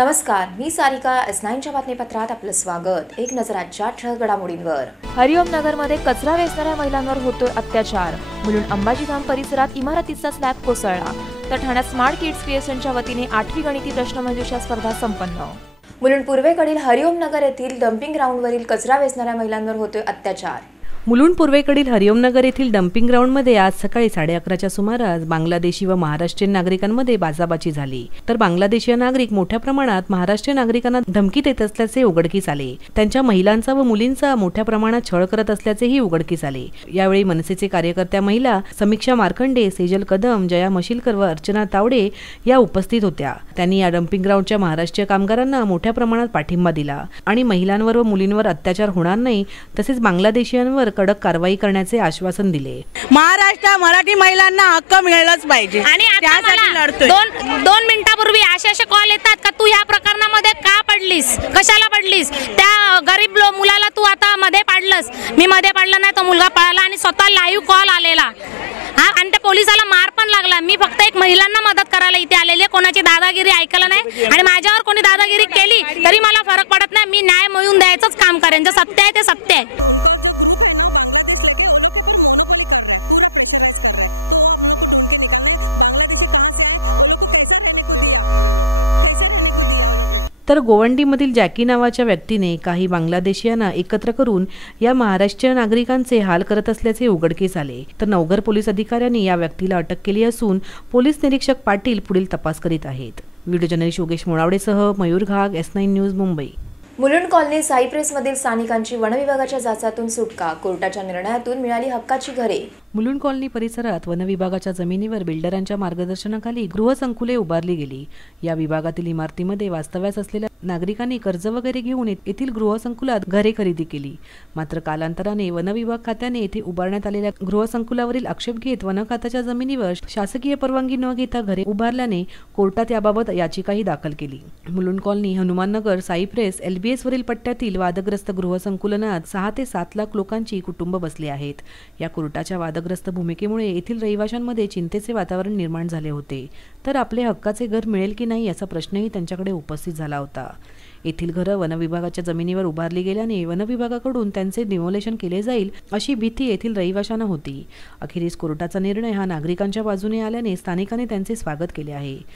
नमस्कार, मी सारिका. S9च्या बातमीपत्रात आपलं स्वागत. एक नजर आजच्या ठळक घडामोडींवर. हरिओम नगरमध्ये कचरा वेचणाऱ्या महिलांवर होतोय अत्याचार. मुलुंड अंबाजीधाम परिसरात इमारतीचा स्लॅब कोसळला. तर ठाण्यात स्मार्ट किड्स क्रिएशनच्या वतीने 8वी गणिती प्रश्नमंजुषा स्पर्धा संपन्न. मुलुंड पूर्वेकडील हरिओम नगर येथील डम्पिंग ग्राउंडवरील कचरा वेचणाऱ्या महिलांवर होतोय अत्याचार. मुलुंड पूर्वेकडील हरिओम नगर येथील डम्पिंग ग्राउंडमध्ये आज सकाळी 11:30च्या सुमारास बांगलादेशी व महाराष्ट्रीयन नागरिकांमध्ये बाचाबाची झाली. तर बांगलादेशीय नागरिक मोठ्या प्रमाणात महाराष्ट्रीय नागरिकांना धमकी देत असल्याचे उघडकीस आले. त्यांच्या महिलांचा व मुलींचा मोठ्या प्रमाणात छळ करत असल्याचेही उघडकीस आले. यावेळी मनसेचे कार्यकर्त्या महिला समीक्षा मार्कंडे, सेजल कदम, जया मशिलकर व अर्चना तावडे या उपस्थित होत्या. त्यांनी या डम्पिंग ग्राउंडच्या महाराष्ट्रीय कामगारांना मोठ्या प्रमाणात पाठिंबा दिला आणि महिलांवर व मुलींवर अत्याचार होणार नाही तसेच बांगलादेशीयांवर कडक कारवाई करण्याचे आश्वासन दिले. महाराष्ट्र मराठी महिलांना हक्क मिळालाच पाहिजे आणि त्यासाठी लढतोय. दोन मिनिटापूर्वी असे कॉल येतात का तू या प्रकरणामध्ये का पडलीस, कशाला पडलीस, त्या गरीब मुलाला तू आता मध्ये पाडलंस. मी मध्ये पाडलं नाही, तो मुलगा पळाला आणि स्वतः लाईव्ह कॉल आलेला. आणि त्या पोलिसाला मार पण लागला. मी फक्त एक महिलांना मदत करायला इथे आलेली, कोणाची दादागिरी ऐकलं नाही. आणि माझ्यावर कोणी दादागिरी केली तरी मला फरक पडत नाही. मी न्याय मिळवून द्यायचंच काम करेन. जे सत्य आहे ते सत्य आहे. तर गोवंडीमधील जॅकी नावाच्या व्यक्तीने काही बांगलादेशीयांना एकत्र करून या महाराष्ट्रीय नागरिकांचे हाल करत असल्याचे उघडकीस आले. तर नवघर पोलीस अधिकाऱ्यांनी या व्यक्तीला अटक केली असून पोलीस निरीक्षक पाटील पुढील तपास करीत आहेत. व्हिडिओ जर्नलिस्ट योगेश मोळावडेसह Mayur Ghag, S9 news, Mumbai. Mulund colony सायप्रेसमधील स्थानिकांची वनविभागाच्या जाचातून सुटका. कोर्टाच्या निर्णयातून मिळाली हक्काची घरे. मुलुंड कॉलनी परिसरात वनविभागाच्या जमिनीवर बिल्डरांच्या मार्गदर्शनाखाली गृहसंकुले उभारली गेली. या विभागातील इमारतीमध्ये वास्तव्यास असलेल्या नागरिकांनी कर्ज वगैरे घेऊन येथील गृहसंकुलात घरे खरेदी केली. मात्र कालांतराने वनविभाग खात्याने येथे उभारण्यात आलेल्या गृहसंकुलावरील आक्षेप घेत वन खात्याच्या जमिनीवर शासकीय परवानगी न घेता घरे उभारल्याने कोर्टात याबाबत याचिकाही दाखल केली. मुलुंड कॉलनी, हनुमाननगर, सायप्रेस, LBS वरील पट्ट्यातील वादग्रस्त गृहसंकुलनात 6 ते 7 लाख लोकांची कुटुंब बसली आहेत. या कोर्टाच्या वादग्रस्त भूमिकेमुळे येथील रहिवाशांमध्ये चिंतेचे वातावरण निर्माण झाले होते. तर आपले हक्काचे घर मिळेल की नाही याचा प्रश्नही त्यांच्याकडे उपस्थित झाला होता. येथील घरं वनविभागाच्या जमिनीवर उभारली गेल्याने वनविभागाकडून त्यांचे डिमोलेशन केले जाईल अशी भीती येथील रहिवाशांना होती. अखेरीस कोर्टाचा निर्णय हा नागरिकांच्या बाजूने आल्याने स्थानिकांनी त्यांचे स्वागत केले आहे. -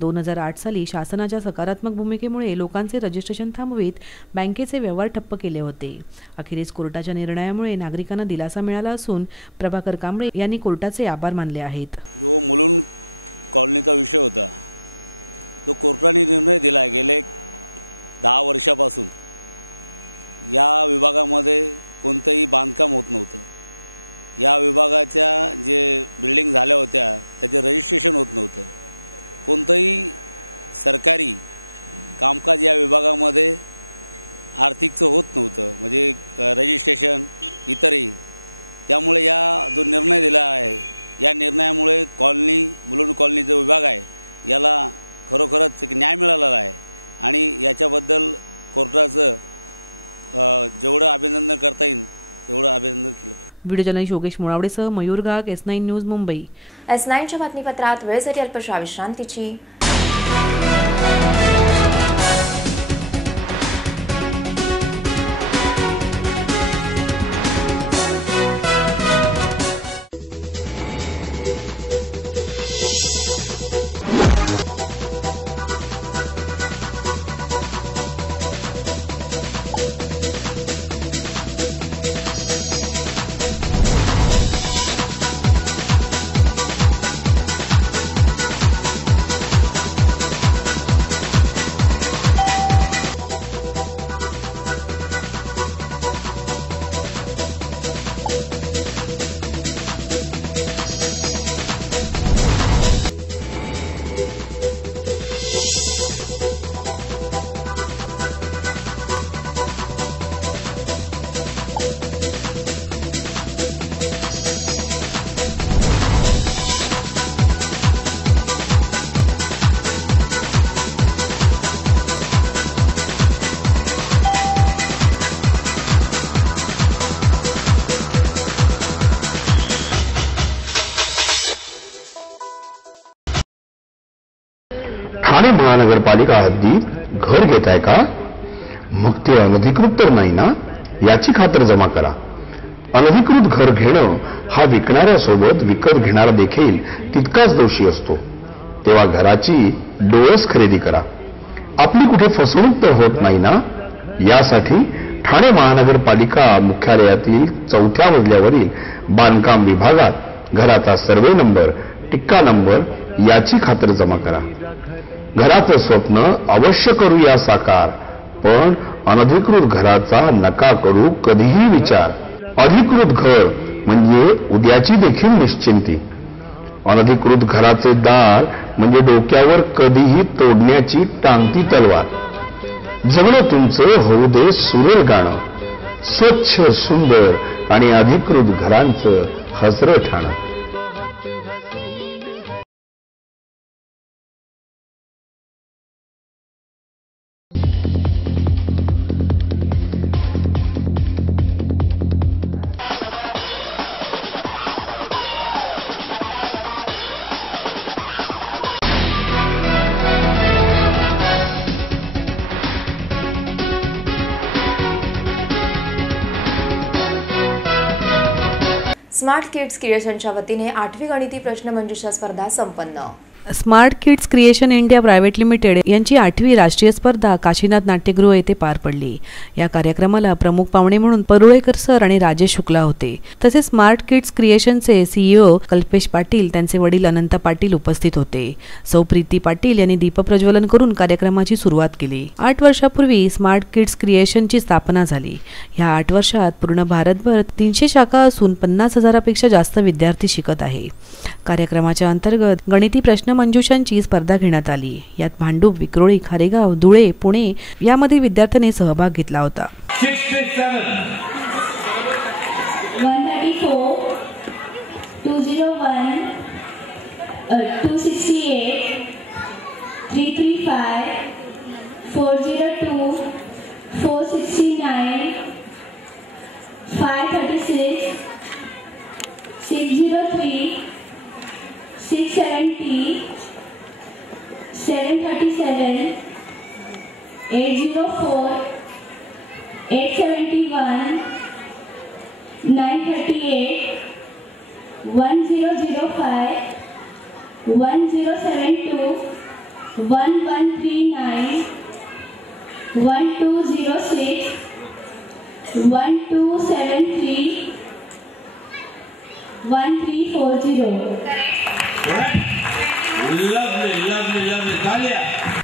2008 साली शासनाच्या सकारात्मक भूमिकेमुळे लोकांचे रजिस्ट्रेशन थांबवित बँकेचे व्यवहार ठप्प केले होते. अखेरीस कोर्टाच्या निर्णयामुळे नागरिकांना दिलासा मिळाला असून प्रभाकर कांबळे यांनी कोर्टाचे आभार मानले आहेत. व्हिडिओ जर्नलिस्ट योगेश मोळावडेसह मयूर घाग, S9 न्यूज, मुंबई. S9च्या बातमीपत्रात वेळेसाठी अल्पशा विश्रांतीची. ठाणे महानगरपालिका हद्दीत घर घेताय का? मग ते अनधिकृत तर नाही ना, याची खातर जमा करा. अनधिकृत घर घेणं हा विकणाऱ्यासोबत विकत घेणारा देखील तितकाच दोषी असतो. तेव्हा घराची डोळस खरेदी करा. आपली कुठे फसवणूक तर होत नाही ना, यासाठी ठाणे महानगरपालिका मुख्यालयातील 4थ्या मजल्यावरील बांधकाम विभागात घराचा सर्वे नंबर, टिक्का नंबर याची खातर जमा करा. घराचं स्वप्न अवश्य करूया साकार, पण अनधिकृत घराचा नका करू कधीही विचार. अधिकृत घर म्हणजे उद्याची देखील निश्चिंती. अनधिकृत घराचे दार म्हणजे डोक्यावर कधीही तोडण्याची टांगती तलवार. जगणं तुमचं होऊ दे सुरेल गाणं, स्वच्छ सुंदर आणि अधिकृत घरांचं हसरं ठाणं. स्मार्ट किड्स क्रिएशनच्या वतीने 8वी गणिती प्रश्नमंजुषा स्पर्धा संपन्न. Smart kids creation India private limited यांची 8वी राष्ट्रीय स्पर्धा काशीनाथ नाट्यगृह येथे पार पडली. या कार्यक्रमाला प्रमुख पाहुणे म्हणून परुळेकर सर आणि राजेश शुक्ला होते. तसेच स्मार्ट किड्स क्रिएशनचे सीईओ कल्पेश पाटील, त्यांचे वडील अनंत पाटील उपस्थित होते. सौ प्रीती पाटील यांनी दीपप्रज्वलन करून कार्यक्रमाची सुरुवात केली. 8 वर्षापूर्वी स्मार्ट किड्स क्रिएशनची स्थापना झाली. ह्या 8 वर्षात पूर्ण भारतभर 300 शाखा असून 50,000पेक्षा जास्त विद्यार्थी शिकत आहे. कार्यक्रमाच्या अंतर्गत गणिती प्रश्न मंजुषांची स्पर्धा घेण्यात आली. यात भांडूप, विक्रोळी, खारेगाव, धुळे, पुणे यामधील विद्यार्थ्यांनी सहभाग घेतला होता. 134, 201, 268, 335, 402, 469, 536, 603, 670, 737, 804, 871, 938, 1005, 1072, 1139, 1206, 1273, 1340.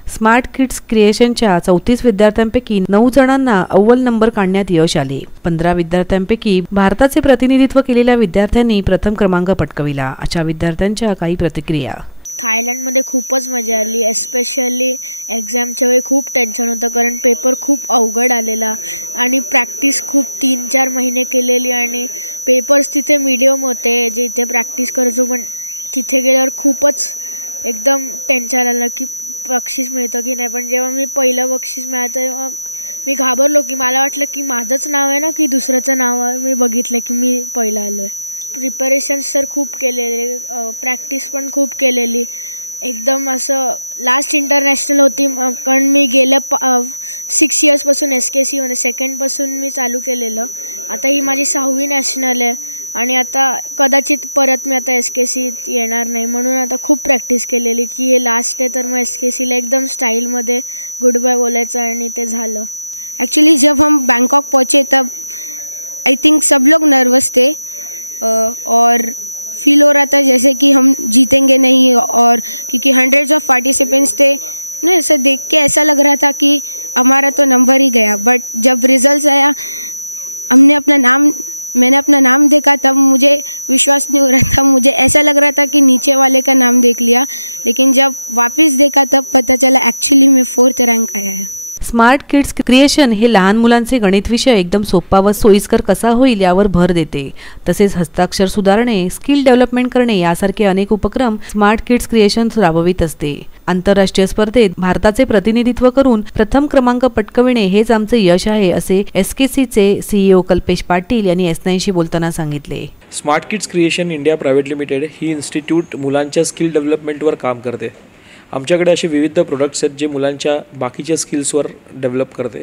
स्मार्ट किड्स क्रिएशनच्या 34 विद्यार्थ्यांपैकी 9 जणांना अव्वल नंबर काढण्यात यश आले. 15 विद्यार्थ्यांपैकी भारताचे प्रतिनिधित्व केलेल्या विद्यार्थ्यांनी प्रथम क्रमांक पटकाविला. अशा विद्यार्थ्यांच्या काही प्रतिक्रिया. स्मार्ट किड्स क्रिएशन हे लहान मुलांचे गणित विषय एकदम सोपा व सोयीस्कर कसा होईल यावर भर देते. तसेच हस्ताक्षर सुधारणे, स्किल डेव्हलपमेंट करणे यासारखे अनेक उपक्रम स्मार्ट किड्स क्रिएशन राबवित असते. आंतरराष्ट्रीय स्पर्धेत भारताचे प्रतिनिधित्व करून प्रथम क्रमांक पटकाविणे हेच आमचे यश आहे, असे SKCचे सीईओ कल्पेश पाटील यांनी S9शी बोलताना सांगितले. Smart kids creation India private limited ही इन्स्टिट्यूट मुलांच्या स्किल डेव्हलपमेंटवर काम करते आमच्याकडे असे विविध प्रोडक्ट्स आहेत जे मुलांच्या बाकीच्या स्किल्सवर डेव्हलप करते.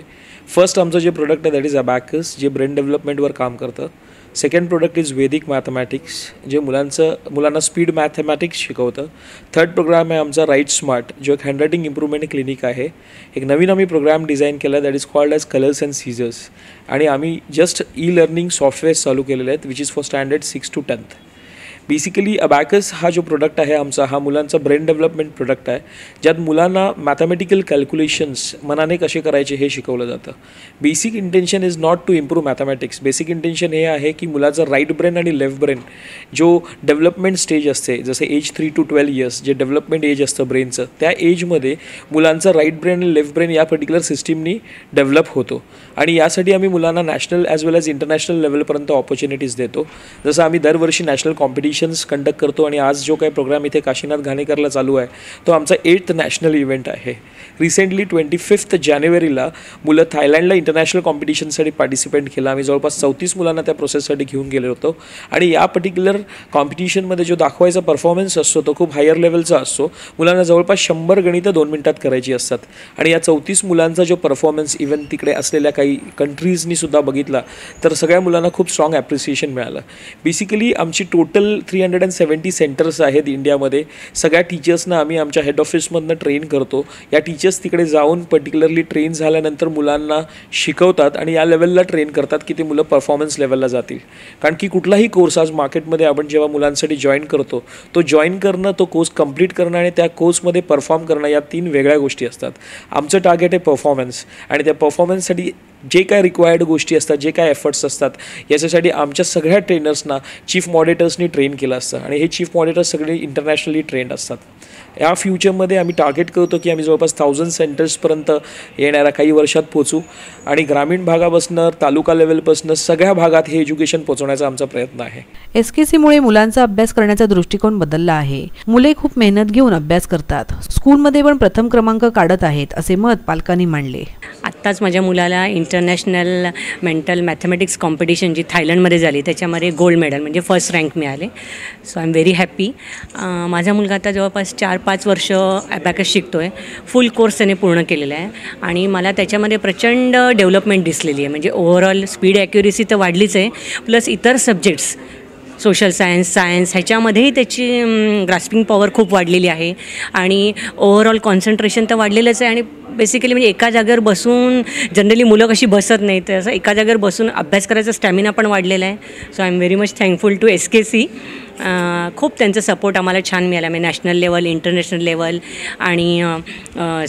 फर्स्ट आमचं जे प्रोडक्ट आहे दॅट इज अबॅकस, जे ब्रेन डेव्हलपमेंटवर काम करतं. Second product is Vedic mathematics, जे मुलांना स्पीड मॅथमॅटिक्स शिकवतं. थर्ड प्रोग्राम आहे आमचा राईट स्मार्ट, जो एक हँडरायटिंग इम्प्रूव्हमेंट क्लिनिक आहे. एक नवीन आम्ही प्रोग्राम डिझाईन केला that is called as colours and scissors. आणि आम्ही जस्ट लर्निंग सॉफ्टवेअर्स चालू केलेले आहेत which is for standard 6 to 10th. Basically abacus हा जो प्रोडक्ट आहे आमचा, हा मुलांचा ब्रेन डेव्हलपमेंट प्रोडक्ट आहे, ज्यात मुलांना मॅथमॅटिकल कॅल्क्युलेशन्स मनाने कसे करायचे हे शिकवलं जातं. Basic intention is not to improve mathematics. Basic intention हे आहे की मुलाचं राईट ब्रेन आणि लेफ्ट ब्रेन जो डेव्हलपमेंट स्टेज असते, जसे एज 3 to 12 years जे डेव्हलपमेंट एज असतं ब्रेनचं, त्या एजमध्ये मुलांचं राईट ब्रेन आणि लेफ्ट ब्रेन या पर्टिक्युलर सिस्टीमनी डेव्हलप होतो. आणि यासाठी आम्ही मुलांना national as well as international लेवलपर्यंत ऑपॉर्च्युनिटीज देतो. जसं आम्ही दरवर्षी नॅशनल कॉम्पिटिशन्स कंडक्ट करतो आणि आज जो काही प्रोग्राम इथे काशीनाथ घाणेकरला चालू आहे तो आमचा 8th नॅशनल इव्हेंट आहे. रिसेंटली 25 जानेवारीला मुलं थायलंडला इंटरनॅशनल कॉम्पिटिशनसाठी पार्टिसिपेट केलं. आम्ही जवळपास 34 मुलांना त्या प्रोसेससाठी घेऊन गेलो होतो. आणि या पर्टिक्युलर कॉम्पिटिशनमध्ये जो दाखवायचा परफॉर्मन्स असतो तो खूप हायर लेवलचा असतो. मुलांना जवळपास 100 गणितं 2 मिनिटात करायची असतात. आणि या 34 मुलांचा जो परफॉर्मन्स इव्हन तिकडे असलेल्या काही कंट्रीजनी सुद्धा बघितला तर सगळ्या मुलांना खूप स्ट्रॉंग ॲप्रिसिएशन मिळालं. बेसिकली आमची टोटल 370 सेंटर्स आहेत इंडियामध्ये. सगळ्या टीचर्सना आम्ही आमच्या हेड ऑफिसमधनं ट्रेन करतो. या टीचर्स तिकडे जाऊन पर्टिक्युलरली ट्रेन झाल्यानंतर मुलांना शिकवतात आणि या लेवलला ट्रेन करतात की ते मुलं परफॉर्मन्स लेवलला जातील. कारण की कुठलाही कोर्स आज मार्केटमध्ये आपण जेव्हा मुलांसाठी जॉईन करतो, तो जॉईन करणं, तो कोर्स कंप्लीट करणं आणि त्या कोर्समध्ये परफॉर्म करणं या 3 वेगळ्या गोष्टी असतात. आमचं टार्गेट आहे परफॉर्मन्स. आणि त्या परफॉर्मन्ससाठी जे काय रिक्वायर्ड गोष्टी असतात, जे काय एफर्ट्स असतात, याच्यासाठी आमच्या सगळ्या ट्रेनर्सना चीफ मॉडेटर्सनी ट्रेन केलं असतं. आणि हे चीफ मॉडेटर्स सगळे इंटरनॅशनली ट्रेंड असतात. या फ्युचरमध्ये आम्ही टार्गेट करतो की आम्ही जवळपास 1000 सेंटर्सपर्यंत येणाऱ्या काही वर्षात पोचू. आणि ग्रामीण भागापासून तालुका लेवलपासून सगळ्या भागात हे एज्युकेशन पोहोचवण्याचा आमचा प्रयत्न आहे. SKCमुळे मुलांचा अभ्यास करण्याचा दृष्टिकोन बदलला आहे. मुले खूप मेहनत घेऊन अभ्यास करतात. स्कूलमध्ये पण प्रथम क्रमांक काढत आहेत असे मत पालकांनी मांडले. आत्ताच माझ्या मुलाला इंटरनॅशनल मेंटल मॅथमॅटिक्स कॉम्पिटिशन जी थायलंडमध्ये झाली त्याच्यामध्ये गोल्ड मेडल म्हणजे फर्स्ट रँक मिळाले. So I am very happy. माझा मुलगा आता जवळपास 4-5 वर्ष अबॅकस शिकतो आहे. फुल कोर्स त्याने पूर्ण केलेला आहे आणि मला त्याच्यामध्ये प्रचंड डेव्हलपमेंट दिसलेली आहे. म्हणजे ओव्हरऑल स्पीड ॲक्युरेसी तर वाढलीच आहे, प्लस इतर सब्जेक्ट्स सोशल सायन्स ह्याच्यामध्येही त्याची ग्रास्पिंग पॉवर खूप वाढलेली आहे आणि ओव्हरऑल कॉन्सन्ट्रेशन तर वाढलेलंच आहे. आणि बेसिकली म्हणजे एका जागेवर बसून जनरली मुलं कशी बसत नाही, तर असं एका जागेवर बसून अभ्यास करायचा स्टॅमिना पण वाढलेला आहे. So I am very much thankful to SKC. खूप त्यांचा सपोर्ट आम्हाला छान मिळाला. म्हणजे नॅशनल लेवल, इंटरनॅशनल लेवल आणि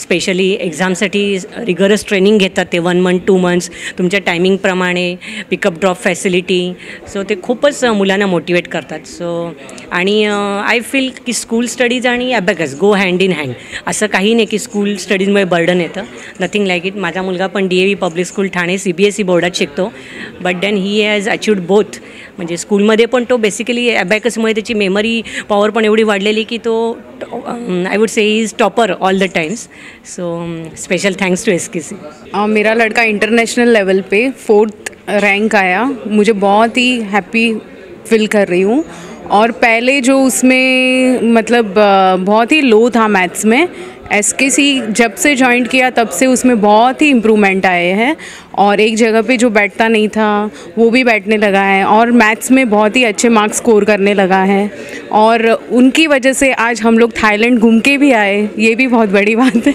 स्पेशली एक्झामसाठी रिगरस ट्रेनिंग घेतात ते 1 month 2 months तुमच्या टायमिंगप्रमाणे, पिकअप ड्रॉप फॅसिलिटी. सो ते खूपच मुलांना मोटिवेट करतात. सो आणि आय फील की स्कूल स्टडीज आणि abacus go hand in hand. असं काही नाही की स्कूल स्टडीजमुळे बर्डन येतं, नथिंग लाईक इट. माझा मुलगा पण DAV public school Thane CBSE बोर्डात शिकतो, but then he has achieved both. म्हणजे स्कूलमध्ये पण तो बेसिकली अबॅकसमुळे त्याची मेमरी पॉवर पण एवढी वाढलेली की तो I would say is topper all the times. So special thanks to SKC. मेरा लड़का इंटरनेशनल लेवल पे 4th रैंक आया. मुझे बहुत ही हैप्पी फील कर रही हूँ. और पहले जो उसमें मतलब बहुत ही लो था मैथ्स में, SKC जब से जॉइन किया तब से उसमें बहुत ही इम्प्रूवमेंट आए हैं. और एक जगह पे जो बैठता नहीं था वो भी बैठने लगा है और मैथ्स में बहुत ही अच्छे मार्क्स स्कोर करने लगा है. और उनकी वजह से आज हम लोग थाईलैंड घूम के भी आए, ये भी बहुत बड़ी बात है.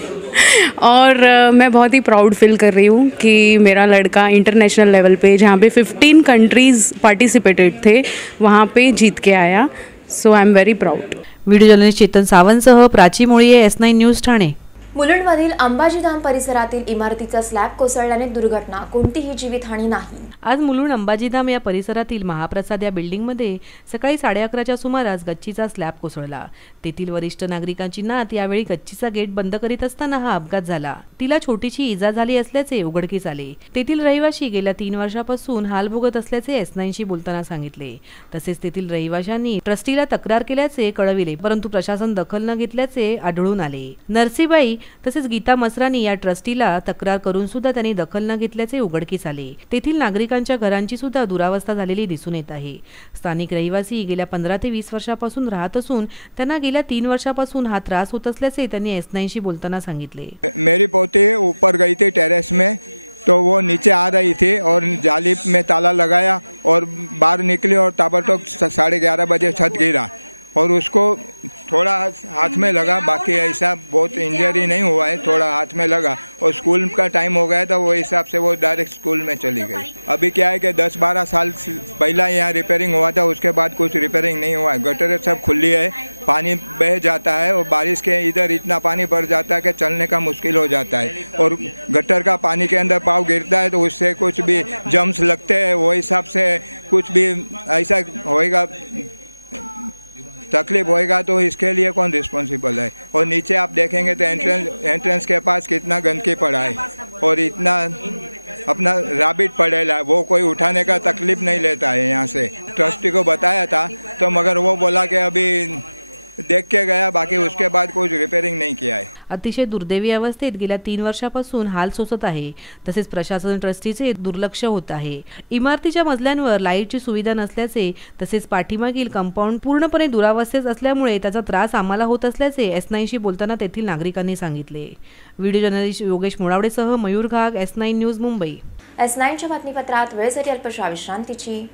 और मैं बहुत ही प्राउड फील कर रही हूँ कि मेरा लड़का इंटरनेशनल लेवल पे जहाँ पे 15 कंट्रीज़ पार्टिसिपेटेड थे वहाँ पे जीत के आया. So I am very proud. Video journalist Chetan सावंतसह प्राची मोळीये, S9 न्यूज ठाणे. मुलुंडमधील अंबाजीधाम परिसरातील इमारतीचा स्लॅब कोसळल्याने दुर्घटना, कोणतीही जीवितहानी नाही. आज मुलुंड अंबाजीधाम या परिसरातील महाप्रसाद या बिल्डिंगमध्ये सकाळी 11:30च्या सुमारास गच्चीचा स्लॅब कोसळला. तेथील वरिष्ठ नागरिकांची नात यावेळी गच्चीचा गेट बंद करीत असताना हा अपघात झाला. तिला छोटीशी इजा झाली असल्याचे उघडकीस आले. तेथील रहिवासी गेल्या 3 वर्षापासून हाल भोगत असल्याचे S9शी बोलताना सांगितले. तसेच तेथील रहिवाशांनी ट्रस्टीला तक्रार केल्याचे कळविले, परंतु प्रशासन दखल न घेतल्याचे आढळून आले. नरसीबाई तसेच गीता मसरानी या ट्रस्टीला तक्रार करून सुद्धा त्यांनी दखल न घेतल्याचे उघडकीस आले. तेथील नागरिक नागरिकांच्या घरांची सुद्धा दुरावस्था झालेली दिसून येत आहे. स्थानिक रहिवासी गेल्या 15 ते 20 वर्षापासून राहत असून त्यांना गेल्या 3 वर्षापासून हा त्रास होत असल्याचे त्यांनी S9शी बोलताना सांगितले. अतिशय दुर्दैवी अवस्थेत गेल्या 3 वर्षापासून हाल सोसत आहे. तसेच प्रशासन ट्रस्टीचे दुर्लक्ष होत आहे. इमारतीच्या मजल्यांवर लाईटची सुविधा नसल्याचे तसेच पाठीमागील कंपाऊंड पूर्णपणे दुरावस्थेत असल्यामुळे त्याचा त्रास आम्हाला होत असल्याचे S9शी बोलताना तेथील नागरिकांनी सांगितले. व्हिडिओ जर्नलिस्ट योगेश मोडावडेसह मयूर घाग, S9 न्यूज, मुंबई. S9च्या बातमीपत्रात वेळेसाठी अल्पशा विश्रांतीची.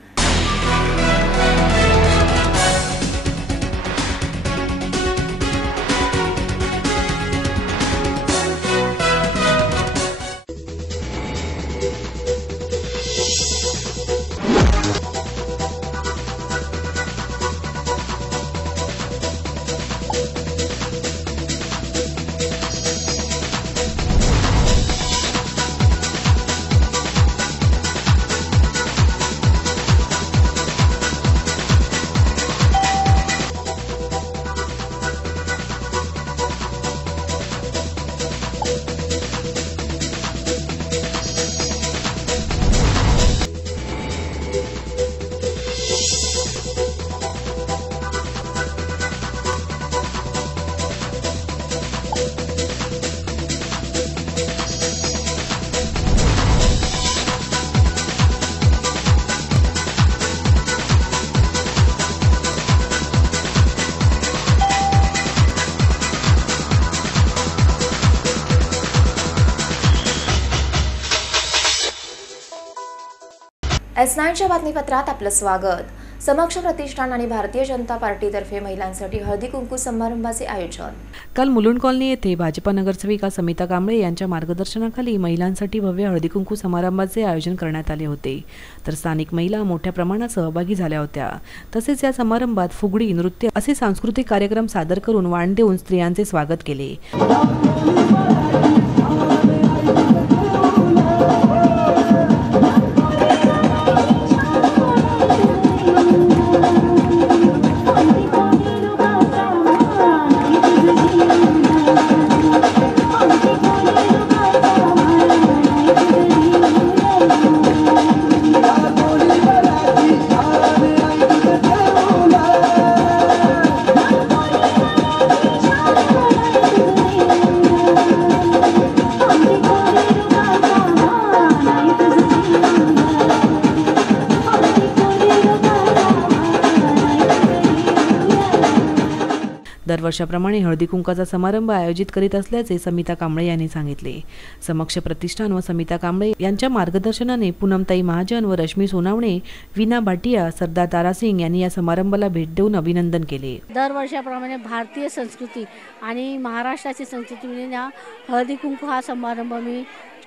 S9च्या बातमीपत्रात आपलं स्वागत. समक्ष प्रतिष्ठान आणि भारतीय जनता पार्टीतर्फे महिलांसाठी हळदी कुंकू समारंभाचे आयोजन. काल मुलुंड कॉलनी येथे भाजपा नगरसेविका समिता कांबळे यांच्या मार्गदर्शनाखाली महिलांसाठी भव्य हळदी कुंकू समारंभाचे आयोजन करण्यात आले होते. तर स्थानिक महिला मोठ्या प्रमाणात सहभागी झाल्या होत्या. तसेच या समारंभात फुगडी, नृत्य असे सांस्कृतिक कार्यक्रम सादर करून वाण देऊन स्त्रियांचे स्वागत केले. दरवर्षाप्रमाणे हळदी कुंकाचा समारंभ आयोजित करीत असल्याचे समिता कांबळे यांनी सांगितले. समक्ष प्रतिष्ठान व समिता कांबळे यांच्या मार्गदर्शनाने पूनमताई महाजन व रश्मी सोनावणे, वीना भाटिया, सरदार तारासिंग यांनी या समारंभाला भेट देऊन अभिनंदन केले. दरवर्षाप्रमाणे भारतीय संस्कृती आणि महाराष्ट्राची संस्कृती हळदी कुंकू हा समारंभ मी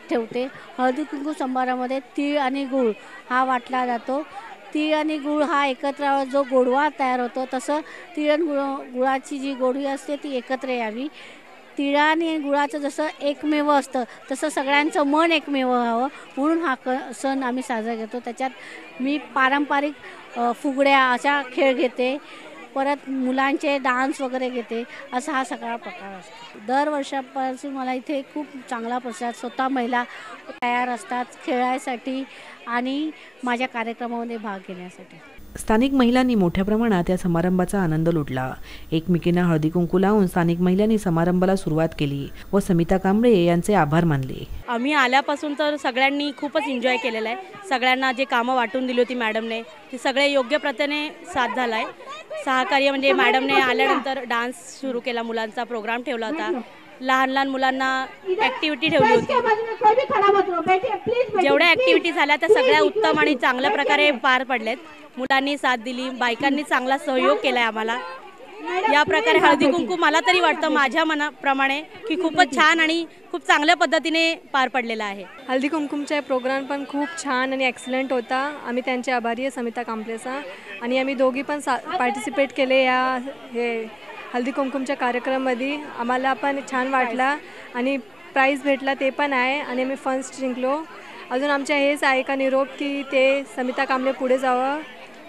ठेवते. हळदी कुंकू समारंभामध्ये तीळ आणि गूळ हा वाटला जातो. तीळ आणि गूळ हा एकत्र जो गोडवा तयार होतो, तसं तीळ आणि गुळाची जी गोडवी असते ती एकत्र यावी. तिळा आणि गुळाचं जसं एकमेव असतं तसं सगळ्यांचं मन एकमेव व्हावं म्हणून हा सण आम्ही साजरा करतो. त्याच्यात मी पारंपरिक फुगड्या अशा खेळ घेते, परत मुलांचे डान्स वगैरे घेते. असा हा सगळा प्रकार असतो. दरवर्षापासून मला इथे खूप चांगला प्रतिसाद, स्वतः महिला तयार असतात खेळायसाठी आणि माझ्या कार्यक्रमामध्ये भाग घेण्यासाठी. स्थानिक महिलांनी मोठ्या प्रमाणात या समारंभाचा आनंद लुटला. एकमेकींना हळदी कुंकू लावून स्थानिक महिलांनी समारंभाला सुरुवात केली व समिता कांबळे यांचे आभार मानले. आम्ही आल्यापासून तर सगळ्यांनी खूपच एन्जॉय केलेलं आहे. सगळ्यांना जे कामं वाटून दिली होती मॅडमने ते सगळे योग्य प्रतीने साथ झाला आहे. सहकार्य म्हणजे मॅडमने आल्यानंतर डान्स सुरू केला, मुलांचा प्रोग्राम ठेवला होता, लहान लहान मुलांना ॲक्टिव्हिटी ठेवली होती. जेवढ्या ॲक्टिव्हिटी झाल्या त्या सगळ्या उत्तम आणि चांगल्या प्रकारे पार पडलेत. मुलांनी साथ दिली, बायकांनी चांगला सहयोग केला आहे आम्हाला. या प्रकारे हळदी कुंकू मला तरी वाटतं माझ्या मनाप्रमाणे की खूपच छान आणि खूप चांगल्या पद्धतीने पार पडलेला आहे. हळदी कुंकुमचा प्रोग्राम पण खूप छान आणि एक्सलंट होता. आम्ही त्यांचे आभारी आहे समिता कांबळेचा. आणि आम्ही दोघी पण पार्टिसिपेट केले या हे हळदी कुंकुमच्या कार्यक्रमामध्ये. आम्हाला पण छान वाटला आणि प्राईज भेटला ते पण आहे आणि आम्ही फर्स्ट जिंकलो. अजून आमच्या हेच आहे का निरोप की ते समिता कांबळे पुढे जावं,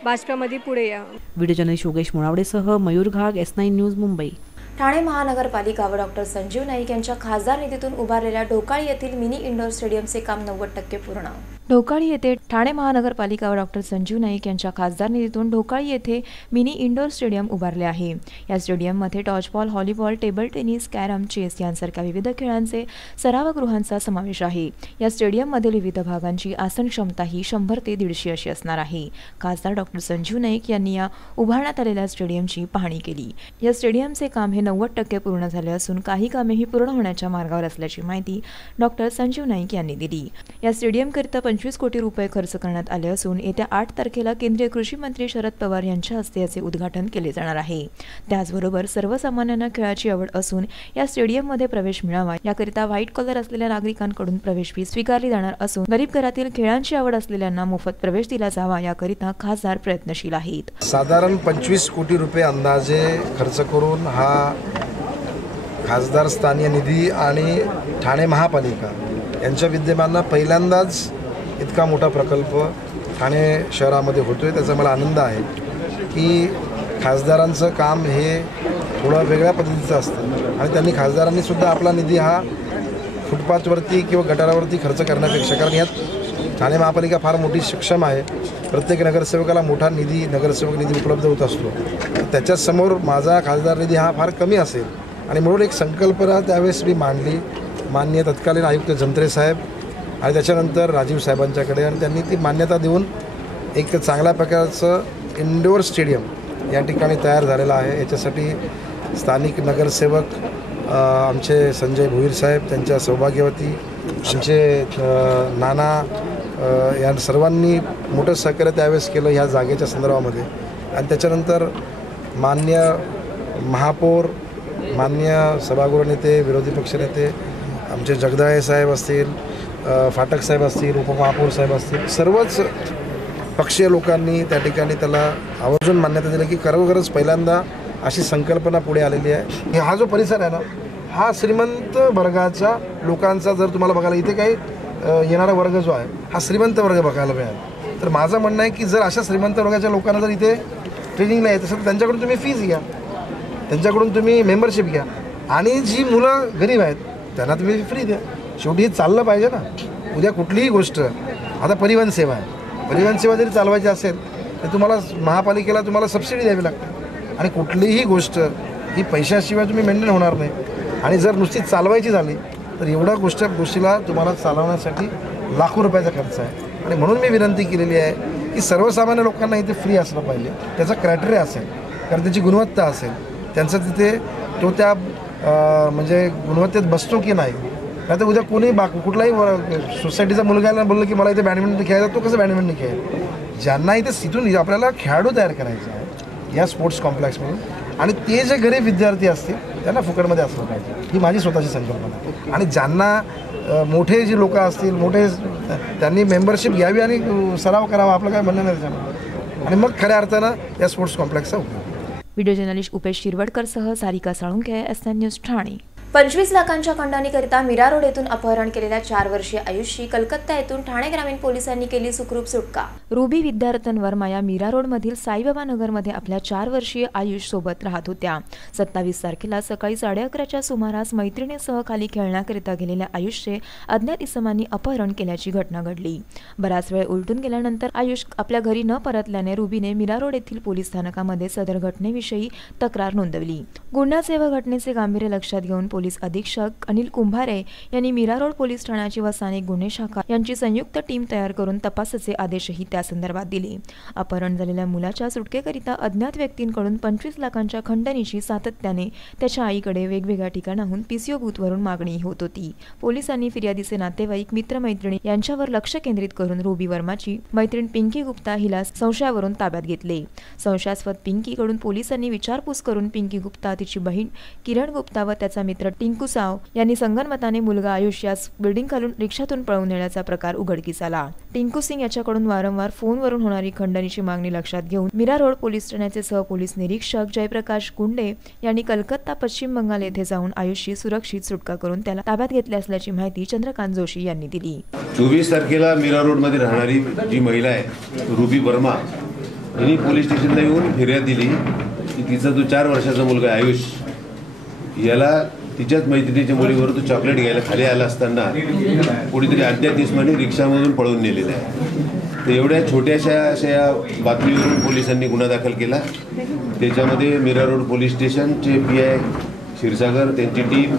भाजपामध्ये पुढे या. व्हिडिओ जर्नलिस्ट योगेश मुळावडेसह मयूर घाग, S9 न्यूज, मुंबई. ठाणे महानगरपालिका व डॉक्टर संजीव नाईक यांच्या खासदार निधीतून उभारलेल्या ढोकाळी येथील मिनी इंडोर स्टेडियमचे काम 90% पूर्ण. ढोकाळी येथे ठाणे महानगरपालिका व डॉक्टर संजीव नाईक यांच्या खासदार निधीतून ढोकाळी येथे मिनी इंडोर स्टेडियम उभारले आहे. या स्टेडियममध्ये dodgeball, volleyball, table tennis, carrom, chess यांसारख्या विविध खेळांचे सरावगृहांचा समावेश आहे. या स्टेडियममधील विविध भागांची आसन क्षमताही 100 ते 150 अशी असणार आहे. खासदार डॉक्टर संजीव नाईक यांनी या उभारण्यात आलेल्या स्टेडियमची पाहणी केली. या स्टेडियमचे काम हे 90% पूर्ण झाले असून काही कामेही पूर्ण होण्याच्या मार्गावर असल्याची माहिती डॉक्टर संजीव नाईक यांनी दिली. या स्टेडियमकरिता 25 कोटी रुपये खर्च करण्यात आले असून येत्या 8 तारखेला केंद्रीय कृषी मंत्री शरद पवार यांच्या हस्ते याचे उद्घाटन केले जाणार आहे. त्याचबरोबर सर्वसामान्यांना खेळाची आवड असून या स्टेडियममध्ये प्रवेश मिळावा याकरिता व्हाईट कॉलर असलेल्या नागरिकांकडून प्रवेश फी स्वीकारली जाणार असून गरीब घरातील खेळांची आवड असलेल्यांना मोफत प्रवेश दिला जावा याकरिता खासदार प्रयत्नशील आहेत. साधारण 25 कोटी रुपये अंदाजे खर्च करून हा खासदार स्थानीय निधी आणि ठाणे महापालिका यांच्या विद्यमानानं पहिल्यांदाच इतका मोठा प्रकल्प ठाणे शहरामध्ये होतोय. त्याचा मला आनंद आहे की खासदारांचं काम हे थोडं वेगळ्या पद्धतीचं असतं आणि त्यांनी खासदारांनी सुद्धा आपला निधी हा फुटपाथवरती किंवा गटारावरती खर्च करण्यापेक्षा, कारण यात ठाणे महापालिका फार मोठी सक्षम आहे. प्रत्येक नगरसेवकाला मोठा निधी, नगरसेवक निधी उपलब्ध होत असतो. त्याच्यासमोर माझा खासदार निधी हा फार कमी असेल आणि म्हणून एक संकल्पना त्यावेळेस मी मांडली माननीय तत्कालीन आयुक्त जंत्रे साहेब आणि त्याच्यानंतर राजीव साहेबांच्याकडे, आणि त्यांनी ती मान्यता देऊन एक चांगल्या प्रकारचं इंडोर स्टेडियम या ठिकाणी तयार झालेलं आहे. याच्यासाठी स्थानिक नगरसेवक आमचे संजय भोईर साहेब, त्यांच्या सौभाग्यवती, आमचे नाना या सर्वांनी मोठं सहकार्य त्यावेळेस केलं ह्या जागेच्या संदर्भामध्ये. आणि त्याच्यानंतर मान्य महापौर, मान्य सभागृह नेते, विरोधी पक्षनेते आमचे जगदाळे साहेब असतील, फाटक साहेब असतील, उपमहापौर साहेब असतील, सर्वच पक्षीय लोकांनी त्या ठिकाणी त्याला आवर्जून मान्यता दिली की खरोखरच पहिल्यांदा अशी संकल्पना पुढे आलेली आहे. हा जो परिसर आहे ना, हा श्रीमंत वर्गाच्या लोकांचा जर तुम्हाला बघायला इथे काही येणारा वर्ग जो आहे हा श्रीमंत वर्ग बघायला मिळाला. तर माझं म्हणणं आहे की जर अशा श्रीमंत वर्गाच्या लोकांना जर इथे ट्रेनिंग नाही येत असेल तर त्यांच्याकडून तुम्ही फीज घ्या, त्यांच्याकडून तुम्ही मेंबरशिप घ्या आणि जी मुलं गरीब आहेत त्यांना तुम्ही फ्री द्या. शेवटी हे चाललं पाहिजे ना. उद्या कुठलीही गोष्ट, आता परिवहन सेवा आहे, परिवहन सेवा जरी चालवायची असेल तर तुम्हाला महापालिकेला तुम्हाला सबसिडी द्यावी लागते आणि कुठलीही गोष्ट ही पैशाशिवाय तुम्ही मेंटेन होणार नाही. आणि जर नुसती चालवायची झाली तर एवढ्या गोष्टीला तुम्हाला चालवण्यासाठी लाखो रुपयाचा खर्च आहे. आणि म्हणून मी विनंती केलेली आहे की सर्वसामान्य लोकांना इथे फ्री असलं पाहिजे. त्याचा क्रायटेरिया असेल, कारण त्याची गुणवत्ता असेल, त्यांचं तिथे तो त्या म्हणजे गुणवत्तेत बसतो की नाही. नाही तर उद्या कोणी कुठलाही सोसायटीचा मुलगा बोललं की मला इथे बॅडमिंटन खेळायचं, तो कसं बॅडमिंटन खेळेल. ज्यांना इथे तिथून आपल्याला खेळाडू तयार करायचे आहे या स्पोर्ट्स कॉम्प्लेक्समधून, आणि ते जे गरीब विद्यार्थी असतील त्यांना फुकटमध्ये असलं पाहिजे, ही माझी स्वतःची संकल्पना. आणि ज्यांना मोठे जे लोक असतील, मोठे त्यांनी मेंबरशिप घ्यावी आणि सराव करावा, आपलं काय म्हणणं नाही त्याच्यामध्ये. आणि मग खऱ्या अर्थानं या स्पोर्ट्स कॉम्प्लेक्सचा उपयोग. व्हिडिओ जर्नलिस्ट उपेश शिरवडकरसह सारिका साळुंखे, S9 न्यूज ठाणे. 25 लाखांच्या खंडणीकरिता मीरा रोड येथून अपहरण केलेल्या 4 वर्षीय आयुषची कलकत्ता येथून ठाणे ग्रामीण पोलिसांनी केली सुखरूप सुटका। रुबी विद्यारतन वर्मा या मीरा रोड मधील साईबाबा नगरमध्ये आपल्या 4 वर्षीय आयुष सोबत राहत होत्या। 27 तारखेला सकाळी 11:30च्या सुमारास मैत्रिणीसह खाली खेळण्याकरिता गेलेल्या आयुषचे अज्ञात इसमांनी अपहरण केल्याची घटना घडली। बराच वेळ उलटून गेल्यानंतर आयुष आपल्या घरी न परतल्याने रुबीने मीरा रोड येथील पोलीस स्थानकामध्ये सदर घटनेविषयी तक्रार नोंदवली। गुन्ह्याचे व घटनेचे गांभीर्य लक्षात घेऊन पोलीस अधीक्षक अनिल कुंभारे यांनी मीरा रोड पोलीस ठाण्याची व स्थानिक गुन्हे शाखा यांची संयुक्त टीम तयार करून तपासाचे आदेशही त्या संदर्भात दिले। अपहरण झालेल्या मुलाच्या सुटकेकरिता अज्ञात व्यक्तींकडून 25 लाखांच्या खंडणीची सातत्याने त्याच्या आईकडे वेगवेगळ्या ठिकाणाहून पीसीओ बूथवरून मागणी होत होती। पोलिसांनी फिर्यादीचे नातेवाईक, मित्रमैत्रिणी यांच्यावर लक्ष केंद्रित करून रुबी वर्माची मैत्रीण पिंकी गुप्ता हिला संशयावरून ताब्यात घेतले। संशयास्पद पिंकीकडून पोलिसांनी विचारपूस करून पिंकी गुप्ता, तिची बहीण किरण गुप्ता व त्याचा मित्र टिंकू साव यांनी संगनमताने मुलगा आयुष यास बिल्डिंग खालून रिक्षातून पळवून नेण्याचा प्रकार उघडकीस आला। टिंकू सिंग याच्याकडून वारंवार फोनवरून होणारी खंडणीची मागणी लक्षात घेऊन मीरा रोड पोलीस ठाण्याचे सहपोलीस निरीक्षक जयप्रकाश गुंडे यांनी कलकत्ता, पश्चिम बंगाल येथे जाऊन आयुषची सुरक्षित सुटका करून त्याला ताब्यात घेतले असल्याची माहिती चंद्रकांत जोशी यांनी दिली। 24 तारखेला मीरा रोड मध्ये राहणारी जी महिला आहे रुबी वर्मा यांनी पोलीस स्टेशनला येऊन फिर्याद दिली की तिचा जो 4 वर्षाचा मुलगा आयुष याला तिच्याच मैत्रिणीच्या मुलीवर तो चॉकलेट घ्यायला खाली आला असताना कोणीतरी अज्ञात इसमाने रिक्षामधून पळवून नेलेलं आहे। तर एवढ्या छोट्याशा अशा बातमीवरून पोलिसांनी गुन्हा दाखल केला। त्याच्यामध्ये मीरा रोड पोलीस स्टेशनचे PI क्षीरसागर, त्यांची टीम,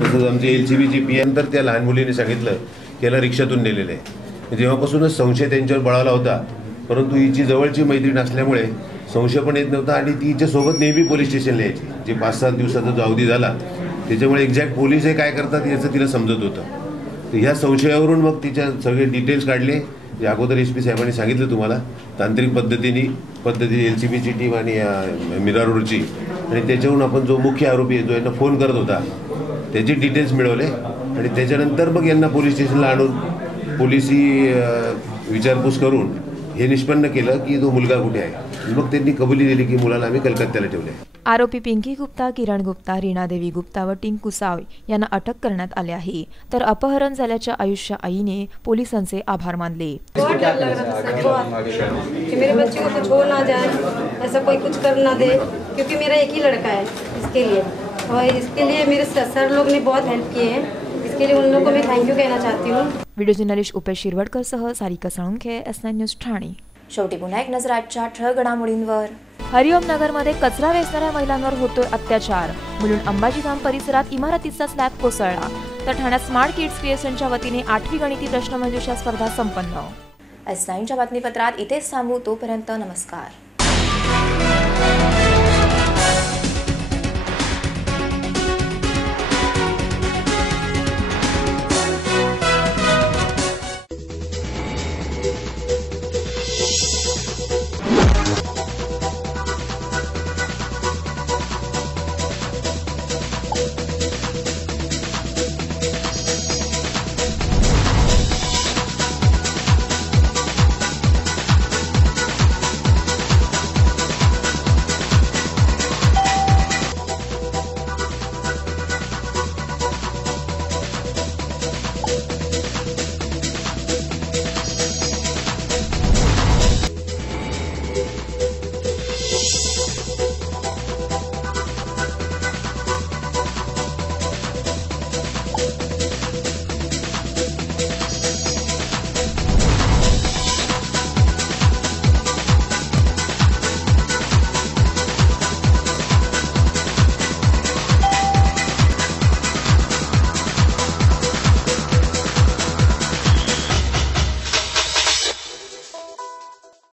तसंच आमचे LCBचे PI नंतर त्या लहान मुलीने सांगितलं की याला रिक्षातून नेलेलं आहे। जेव्हापासूनच संशय त्यांच्यावर बळावला होता, परंतु हिची जवळची मैत्रीण असल्यामुळे संशय पण येत नव्हता आणि ती हिच्यासोबत नेहमी पोलीस स्टेशनला यायची। जे 5-7 दिवसाचा जो अवधी झाला त्याच्यामुळे एक्झॅक्ट पोलीस हे काय करतात याचं तिला समजत होतं। तर ह्या संशयावरून मग तिच्या सगळे डिटेल्स काढले, जे अगोदर SP साहेबांनी सांगितलं तुम्हाला, तांत्रिक पद्धतीने LCBची टीम आणि मीरा रोडची, आणि त्याच्यावरून आपण जो मुख्य आरोपी आहे जो यांना फोन करत होता त्याचे डिटेल्स मिळवले आणि त्याच्यानंतर मग यांना पोलीस स्टेशनला आणून पोलिसी विचारपूस करून हे निष्पन्न केलं की तो मुलगा कुठे आहे। मग त्यांनी कबुली दिली की मुलाला आम्ही कलकत्त्याला ठेवले। आरोपी पिंकी गुप्ता, किरण गुप्ता, रीना देवी गुप्ता व टिंकू साव यांना अटक करण्यात आले आहे। तर अपहरण झाल्याच्या आयुषच्या आईने पोलिसांचे आभार मानले। बहुत डर लग रहा था कि मेरे बच्चे को कुछ हो ना जाए, ऐसा कोई कुछ कर ना दे, क्योंकि मेरा एक ही लड़का है इसके लिए, और इसके लिए मेरे सर लोग ने बहुत हेल्प किए हैं। इसके लिए उन लोगों को मैं थैंक यू कहना चाहती हूँ। व्हिडिओ जर्नलिस्ट उपेश शिरवडकर सह सारिका साळुंखे, S9 न्यूज ठाणे। शेवटी पुन्हा एक नजर आजच्या ठळक घडामोडींवर। हरिओम नगरमध्ये कचरा वेचणाऱ्या महिलांवर होतोय अत्याचार। मुलुंड अंबाजीधाम परिसरात इमारतीचा स्लॅब कोसळला। तर ठाण्यात स्मार्ट किड्स क्रिएशनच्या वतीने 8वी गणिती प्रश्नमंजुषा स्पर्धा संपन्न। S9च्या बातमीपत्रात इथेच थांबू, तोपर्यंत नमस्कार।